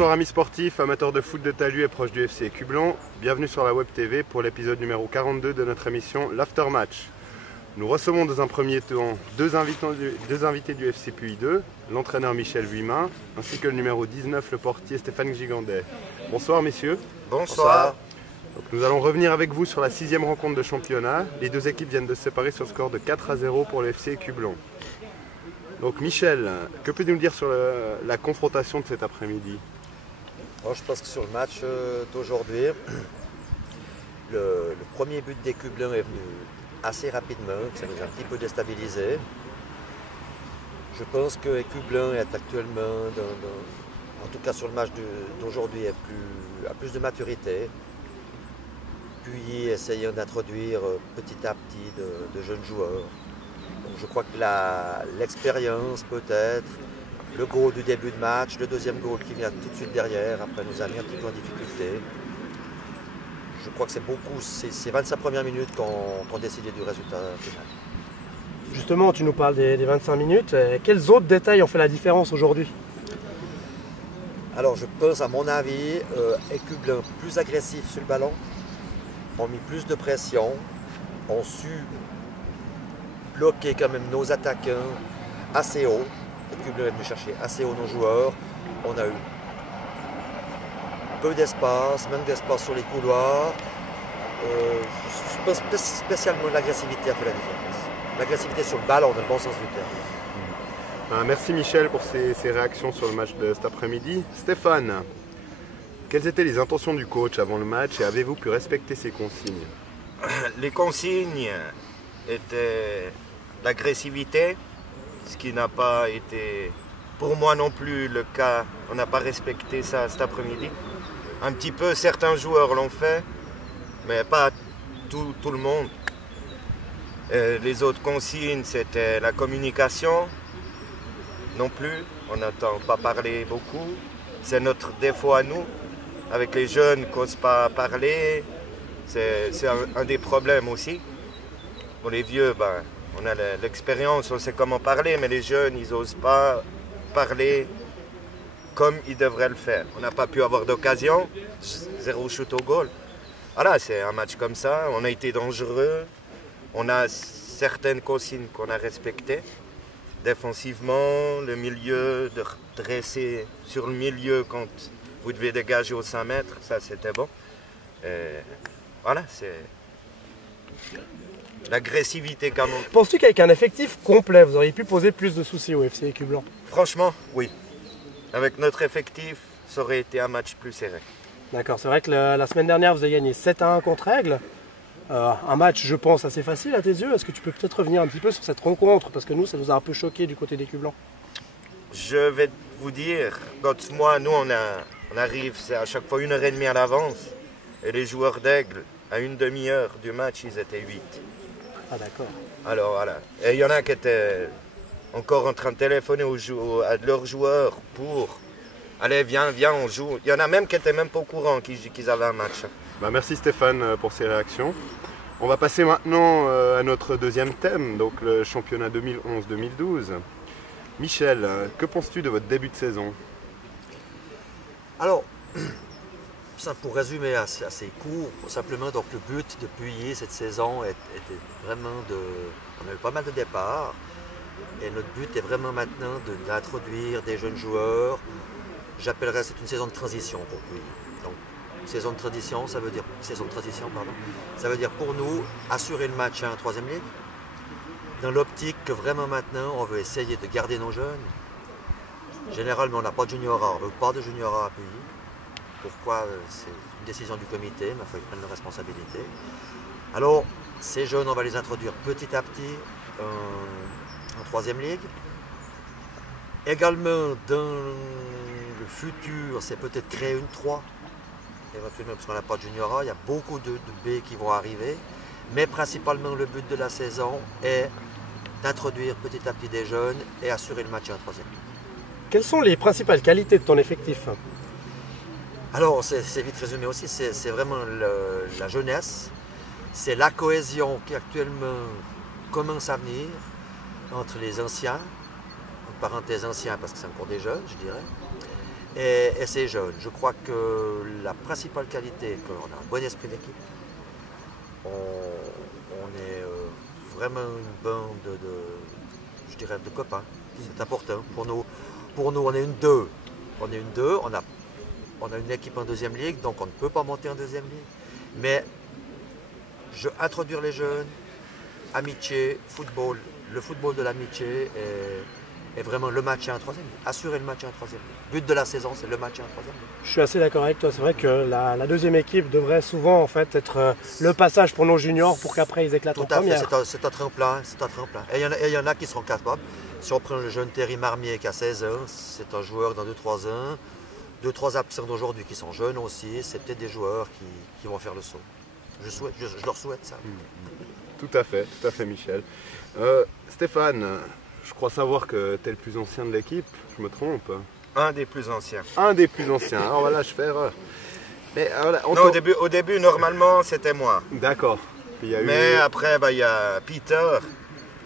Bonsoir amis sportifs, amateurs de foot de talus et proches du FC Écublens. Bienvenue sur la Web TV pour l'épisode numéro 42 de notre émission l'Aftermatch. Nous recevons dans un premier temps deux invités du FC Puy 2, l'entraîneur Michel Vuillemin, ainsi que le numéro 19, le portier Stéphane Gigandet. Bonsoir messieurs. Bonsoir. Donc, nous allons revenir avec vous sur la 6e rencontre de championnat. Les deux équipes viennent de se séparer sur le score de 4-0 pour le FC Écublens. Donc Michel, que peux-tu nous dire sur la confrontation de cet après-midi? Je pense que sur le match d'aujourd'hui, le premier but d'Écublens est venu assez rapidement, ça nous a un petit peu déstabilisé. Je pense que Écublens est actuellement, en tout cas sur le match d'aujourd'hui, a plus de maturité. Puis essayant d'introduire petit à petit de jeunes joueurs. Donc je crois que l'expérience peut-être, le goal du début de match, le deuxième goal qui vient tout de suite derrière, après nous a mis un petit peu en difficulté. Je crois que c'est ces 25 premières minutes qu'on décidé du résultat final. Justement, tu nous parles des 25 minutes. Quels autres détails ont fait la différence aujourd'hui? Alors je pense à mon avis, Écublens plus agressif sur le ballon, ont mis plus de pression, ont su bloquer quand même nos attaquants assez haut. Écublens est venu chercher assez haut nos joueurs. On a eu peu d'espace, même d'espace sur les couloirs. Je pense spécialement l'agressivité a fait la différence. L'agressivité sur le ballon, dans le bon sens du terme. Merci Michel pour ces réactions sur le match de cet après-midi. Stéphane, quelles étaient les intentions du coach avant le match et avez-vous pu respecter ses consignes? Les consignes étaient l'agressivité, ce qui n'a pas été pour moi non plus le cas. On n'a pas respecté ça cet après-midi. Un petit peu, certains joueurs l'ont fait, mais pas tout le monde. Les autres consignes, c'était la communication. Non plus, on n'entend pas parler beaucoup. C'est notre défaut à nous. Avec les jeunes qui n'osent pas parler, c'est un des problèmes aussi. Pour les vieux, on a l'expérience, on sait comment parler, mais les jeunes, ils n'osent pas parler comme ils devraient le faire. On n'a pas pu avoir d'occasion, 0 shoot au goal. Voilà, c'est un match comme ça, on a été dangereux, on a certaines consignes qu'on a respectées. Défensivement, le milieu, de redresser sur le milieu quand vous devez dégager aux 5 mètres, ça c'était bon. Voilà, c'est l'agressivité quand même. Penses-tu qu'avec un effectif complet, vous auriez pu poser plus de soucis au FC Écublens? Franchement, oui. Avec notre effectif, ça aurait été un match plus serré. D'accord, c'est vrai que la semaine dernière, vous avez gagné 7-1 contre Aigle. Un match, je pense, assez facile à tes yeux. Est-ce que tu peux peut-être revenir un petit peu sur cette rencontre? Parce que nous, ça nous a un peu choqué du côté d'Écublens. Je vais vous dire, quand nous, on arrive, c'est à chaque fois 1h30 à l'avance. Et les joueurs d'Aigle, à une demi-heure du match, ils étaient 8. Ah d'accord. Alors voilà. Et il y en a qui étaient encore en train de téléphoner à leurs joueurs pour allez, viens, on joue. Il y en a même qui n'étaient même pas au courant qu'ils avaient un match. Merci Stéphane pour ces réactions. On va passer maintenant à notre deuxième thème, donc le championnat 2011-2012. Michel, que penses-tu de votre début de saison? Alors, ça pour résumer assez court, simplement donc le but de Puy cette saison était vraiment on a eu pas mal de départs et notre but est vraiment maintenant d'introduire des jeunes joueurs. J'appellerais c'est une saison de transition pour Puy. Donc saison de transition, ça veut dire pour nous assurer le maintien en 3e ligue. Dans l'optique que vraiment maintenant on veut essayer de garder nos jeunes. Généralement on n'a pas de juniorat, on ne veut pas de juniorat à Puy. Pourquoi? C'est une décision du comité, mais il faut qu'ils prennent leurs responsabilités. Alors, ces jeunes, on va les introduire petit à petit en 3e ligue. Également, dans le futur, c'est peut-être créer une 3, éventuellement, parce qu'on n'a pas de juniorat. Il y a beaucoup de B qui vont arriver. Mais principalement, le but de la saison est d'introduire petit à petit des jeunes et assurer le maintien en 3e ligue. Quelles sont les principales qualités de ton effectif? Alors, c'est vite résumé aussi, c'est vraiment la jeunesse, c'est la cohésion qui actuellement commence à venir entre les anciens, entre parenthèses anciens parce que c'est encore des jeunes, je dirais, et c'est jeune. Je crois que la principale qualité, qu'on a un bon esprit d'équipe. On est vraiment une bande je dirais, de copains. C'est important. Pour nous, on est une 2. On est une 2. On a une équipe en deuxième ligue, donc on ne peut pas monter en deuxième ligue. Mais introduire les jeunes, amitié, football, le football de l'amitié est vraiment le maintien en troisième ligue. Assurer le maintien en troisième ligue. Le but de la saison, c'est le maintien en troisième ligue. Je suis assez d'accord avec toi. C'est vrai que la deuxième équipe devrait souvent en fait être le passage pour nos juniors pour qu'après ils éclatent en première. C'est un tremplin, c'est un tremplin. Et il y en a qui seront capables. Si on prend le jeune Terry Marmier qui a 16 ans, c'est un joueur dans 2-3 ans. 2-3 absents d'aujourd'hui qui sont jeunes aussi, c'est peut-être des joueurs qui vont faire le saut. Je leur souhaite ça. Tout à fait Michel. Stéphane, je crois savoir que tu es le plus ancien de l'équipe, je me trompe? Un des plus anciens. Un des plus anciens, alors voilà, je fais erreur. Mais, voilà, non, au début, normalement, c'était moi. D'accord. Mais après, il y a Peter,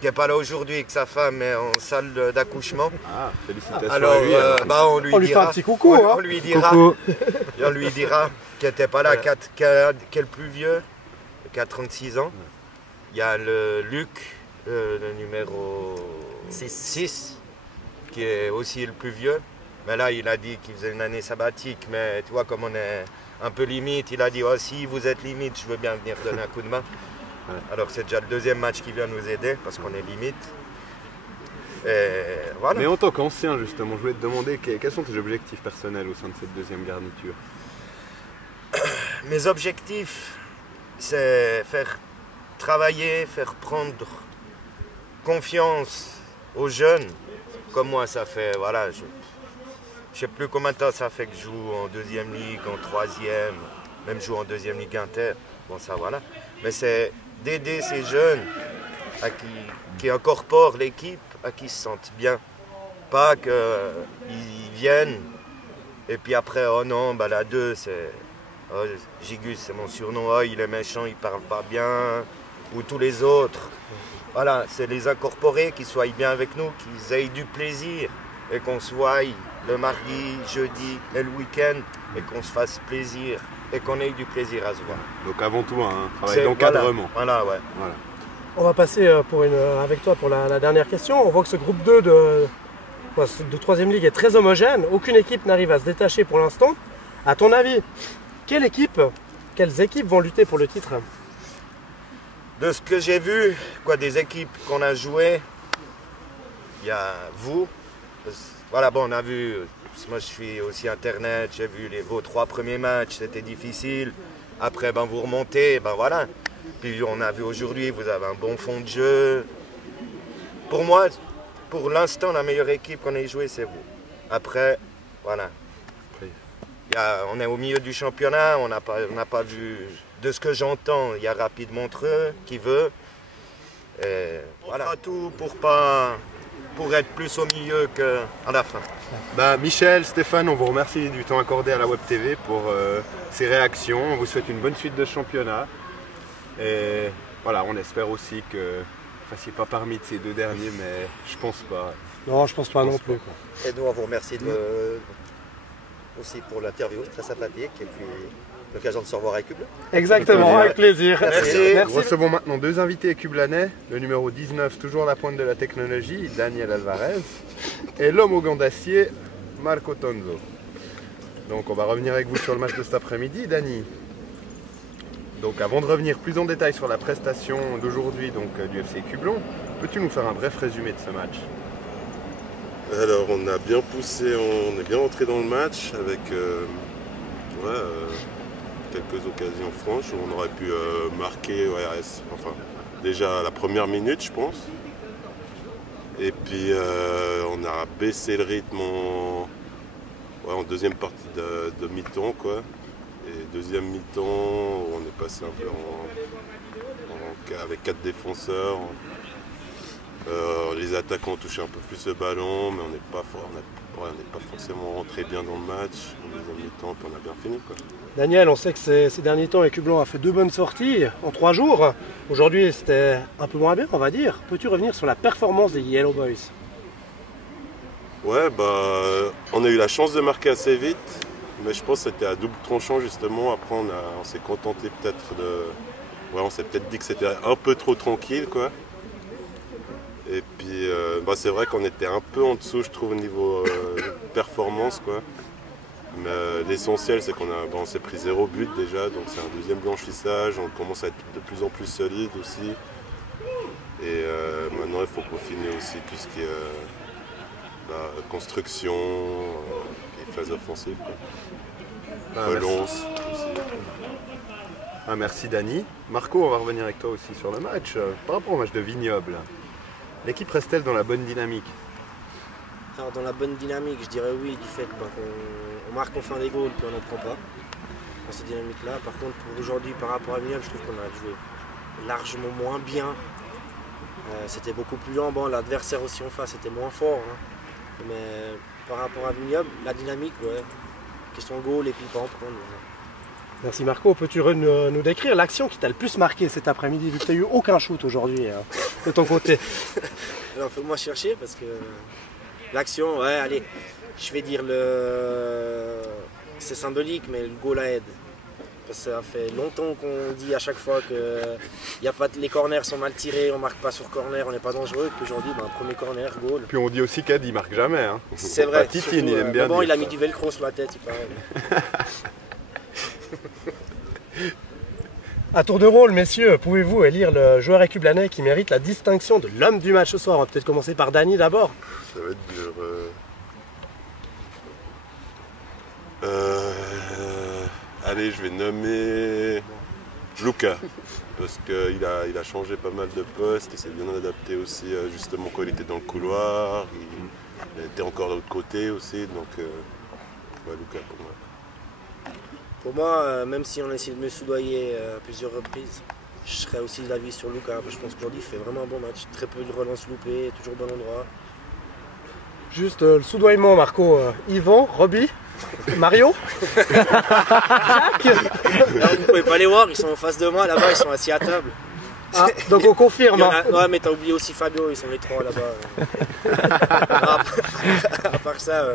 qui n'est pas là aujourd'hui avec sa femme, mais en salle d'accouchement. Ah, félicitations alors, à lui. On lui fait un petit coucou. On lui dira, on lui dira qu'il n'était pas là, qui est le plus vieux, qui a 36 ans. Il y a le Luc, le numéro 6, qui est aussi le plus vieux. Mais là, il a dit qu'il faisait une année sabbatique, mais tu vois, comme on est un peu limite, il a dit, oh, si vous êtes limite, je veux bien venir donner un coup de main. Ouais. Alors c'est déjà le deuxième match qui vient nous aider, parce qu'on est limite. Et voilà. Mais en tant qu'ancien, justement, je voulais te demander, quels sont tes objectifs personnels au sein de cette deuxième garniture? Mes objectifs, c'est faire travailler, faire prendre confiance aux jeunes. Comme moi, ça fait, voilà, je ne sais plus combien de temps ça fait que je joue en deuxième ligue, en troisième, même je joue en deuxième ligue inter. Bon, ça voilà. Mais c'est d'aider ces jeunes qui incorporent l'équipe, à qui se sentent bien. Pas qu'ils viennent et puis après, oh non, la 2, c'est. Oh, Gigus, c'est mon surnom, oh, il est méchant, il parle pas bien. Ou tous les autres. Voilà, c'est les incorporer, qu'ils soient bien avec nous, qu'ils aient du plaisir et qu'on se voie le mardi, jeudi et le week-end et qu'on se fasse plaisir et qu'on ait du plaisir à se voir. Donc avant tout, un travail d'encadrement. Voilà, ouais. Voilà. On va passer avec toi pour la dernière question. On voit que ce groupe 2 de 3e Ligue est très homogène. Aucune équipe n'arrive à se détacher pour l'instant. À ton avis, quelles équipes vont lutter pour le titre? De ce que j'ai vu, des équipes qu'on a jouées, il y a vous. Voilà, bon, on a vu, moi je suis aussi internet, j'ai vu vos 3 premiers matchs, c'était difficile. Après, vous remontez, voilà. Puis on a vu aujourd'hui, vous avez un bon fond de jeu. Pour moi, pour l'instant, la meilleure équipe qu'on ait jouée, c'est vous. Après, voilà. On est au milieu du championnat, on n'a pas vu. De ce que j'entends, il y a Rapide Montreux qui veut. Et voilà. On fera tout pour être plus au milieu qu'à la fin. Michel, Stéphane, on vous remercie du temps accordé à la Web TV pour ces réactions. On vous souhaite une bonne suite de championnat. Et voilà, on espère aussi que vous ne fassiez pas parmi de ces 2 derniers, mais je pense pas. Non, je pense pas non plus. Et nous, on vous remercie aussi pour l'interview, très sympathique. Et puis l'occasion de se revoir avec Cublin. Exactement, avec plaisir. Merci. Nous recevons maintenant 2 invités cublanais, le numéro 19, toujours à la pointe de la technologie, Daniel Alvarez, et l'homme au gant d'acier, Marco Tonzo. Donc on va revenir avec vous sur le match de cet après-midi, Dani. Donc avant de revenir plus en détail sur la prestation d'aujourd'hui du FC Cublon, peux-tu nous faire un bref résumé de ce match? Alors on a bien poussé, on est bien entré dans le match avec quelques occasions franches où on aurait pu marquer déjà la première minute je pense. Et puis on a baissé le rythme en deuxième partie de mi-temps quoi. Et deuxième mi-temps on est passé un peu avec 4 défenseurs. Les attaquants ont touché un peu plus le ballon, mais on n'est pas forcément rentré bien dans le match en deuxième mi-temps, puis on a bien fini quoi. Daniel, on sait que ces derniers temps, Cublon a fait 2 bonnes sorties en 3 jours. Aujourd'hui, c'était un peu moins bien, on va dire. Peux-tu revenir sur la performance des Yellow Boys? Ouais, on a eu la chance de marquer assez vite, mais je pense que c'était à double tranchant justement. Après, on s'est contenté peut-être de... Ouais, on s'est peut-être dit que c'était un peu trop tranquille, quoi. Et puis, c'est vrai qu'on était un peu en dessous, je trouve, au niveau performance, quoi. Mais l'essentiel, c'est on s'est pris 0 but déjà, donc c'est un deuxième blanchissage. On commence à être de plus en plus solide aussi. Et maintenant, il faut peaufiner aussi tout ce qui est construction et phase offensive, quoi. Relance aussi. Merci Dani. Marco, on va revenir avec toi aussi sur le match. Par rapport au match de Vignoble, l'équipe reste-t-elle dans la bonne dynamique? Alors dans la bonne dynamique, je dirais oui, du fait qu'on marque enfin des goals puis on n'en prend pas dans cette dynamique-là. Par contre, pour aujourd'hui, par rapport à Vignoble, je trouve qu'on a joué largement moins bien. C'était beaucoup plus lent. Bon, l'adversaire aussi en face était moins fort. Hein. Mais par rapport à Vignoble, la dynamique, ouais. Question goal et puis pas en prendre. Ouais. Merci Marco. Peux-tu nous décrire l'action qui t'a le plus marqué cet après-midi, vu que tu n'as eu aucun shoot aujourd'hui de ton côté? Alors fais-moi chercher parce que l'action, ouais, allez, je vais dire c'est symbolique, mais le goal à aide. Parce que ça fait longtemps qu'on dit à chaque fois que les corners sont mal tirés, on ne marque pas sur corner, on n'est pas dangereux. Puis aujourd'hui, premier corner, goal. Puis on dit aussi qu'Ed il marque jamais. Hein. C'est vrai. Titine, il aime bien. Bon, il a mis du velcro sur la tête, il paraît. À tour de rôle, messieurs, pouvez-vous élire le joueur écublanais qui mérite la distinction de l'homme du match ce soir? On va peut-être commencer par Dani d'abord. Ça va être dur. Allez, je vais nommer Luka, parce qu'il a changé pas mal de postes, il s'est bien adapté aussi justement quand il était dans le couloir, il était encore de l'autre côté aussi, donc Luka pour moi. Pour moi, même si on a essayé de me soudoyer à plusieurs reprises, je serais aussi d'avis sur Luka. Je pense qu'aujourd'hui il fait vraiment un bon match, très peu de relances loupées, toujours au bon endroit. Juste le soudoiement, Marco. Yvan, Roby, Mario, Jacques. Non, vous ne pouvez pas les voir, ils sont en face de moi, là-bas, ils sont assis à table. Ah, donc on confirme. Ouais, mais t'as oublié aussi Fabio, ils sont les trois là-bas. À part ça,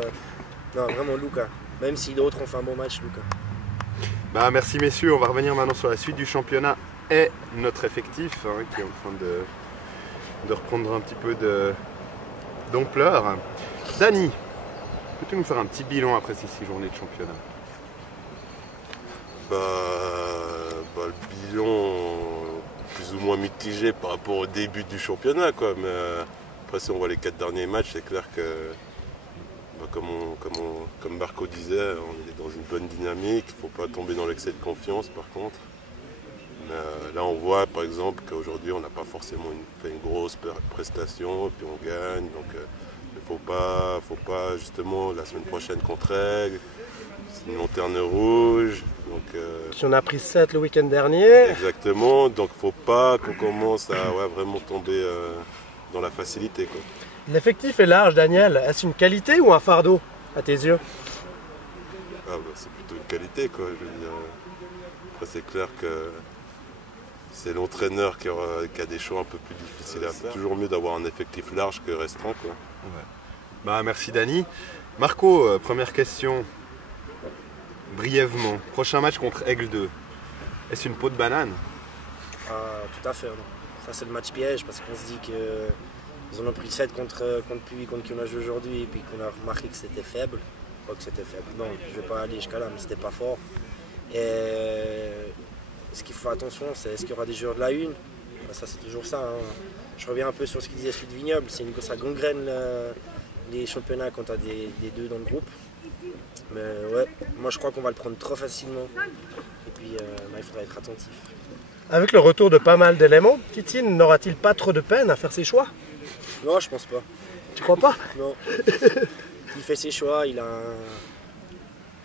non, vraiment Luka. Même si d'autres ont fait un bon match, Luka. Merci messieurs, on va revenir maintenant sur la suite du championnat et notre effectif qui est en train de reprendre un petit peu d'ampleur. Dani, peux-tu nous faire un petit bilan après ces 6 journées de championnat? Le bilan plus ou moins mitigé par rapport au début du championnat, quoi. Mais après, si on voit les 4 derniers matchs, c'est clair que comme Marco disait, on est dans une bonne dynamique, il ne faut pas tomber dans l'excès de confiance par contre. Mais là on voit par exemple qu'aujourd'hui on n'a pas forcément fait une grosse prestation et puis on gagne. Donc il ne faut pas justement la semaine prochaine contre Aigle, c'est une lanterne rouge. Donc, on a pris 7 le week-end dernier. Exactement, donc il ne faut pas qu'on commence à vraiment tomber dans la facilité, quoi. L'effectif est large, Daniel. Est-ce une qualité ou un fardeau, à tes yeux? C'est plutôt une qualité, quoi. Je veux dire. Après, c'est clair que c'est l'entraîneur qui a des choix un peu plus difficiles à faire. C'est toujours mieux d'avoir un effectif large que restreint, quoi. Ouais. Merci, Dani. Marco, première question. Brièvement, prochain match contre Aigle 2. Est-ce une peau de banane? Tout à fait. Non. Ça, c'est le match piège parce qu'on se dit que. Ils en ont pris 7 contre Puy, contre qui on a joué aujourd'hui, et puis qu'on a remarqué que c'était faible. Pas que c'était faible, non, je ne vais pas aller jusqu'à là, mais c'était pas fort. Et ce qu'il faut faire attention, c'est est-ce qu'il y aura des joueurs de la une? Ça, c'est toujours ça. Hein. Je reviens un peu sur ce qu'il disait Sud Vignoble, ça gangrène les championnats quand tu as des deux dans le groupe. Mais ouais, moi je crois qu'on va le prendre trop facilement. Et puis il faudra être attentif. Avec le retour de pas mal d'éléments, Titine n'aura-t-il pas trop de peine à faire ses choix? Non, je pense pas. Tu crois pas? Non. Il fait ses choix, il a un...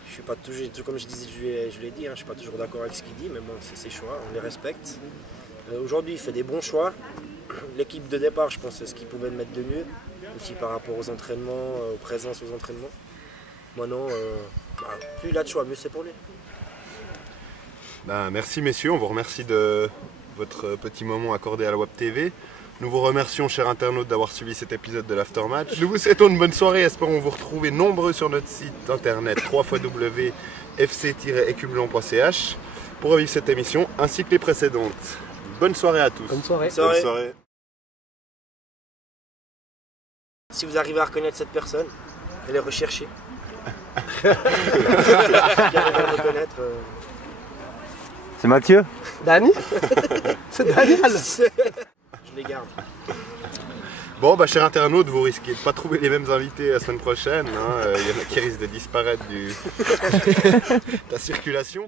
Je suis pas toujours, comme je l'ai dit, je ne suis pas toujours d'accord avec ce qu'il dit, mais bon, c'est ses choix, on les respecte. Aujourd'hui, il fait des bons choix. L'équipe de départ, je pense, c'est ce qu'il pouvait mettre de mieux, aussi par rapport aux entraînements, aux présences aux entraînements. Maintenant, plus il a de choix, mieux c'est pour lui. Merci messieurs, on vous remercie de votre petit moment accordé à la Web TV. Nous vous remercions, chers internautes, d'avoir suivi cet épisode de l'Aftermatch. Nous vous souhaitons une bonne soirée et espérons vous retrouver nombreux sur notre site internet www.fc-écublon.ch pour revivre cette émission ainsi que les précédentes. Bonne soirée à tous. Bonne soirée. Bonne soirée. Si vous arrivez à reconnaître cette personne, allez rechercher. Si vous arrivez à le reconnaître. C'est Mathieu? Dani? C'est Daniel. Je les garde. Bon, chers internautes, vous risquez de ne pas trouver les mêmes invités la semaine prochaine. Il y en a qui risquent de disparaître de la circulation.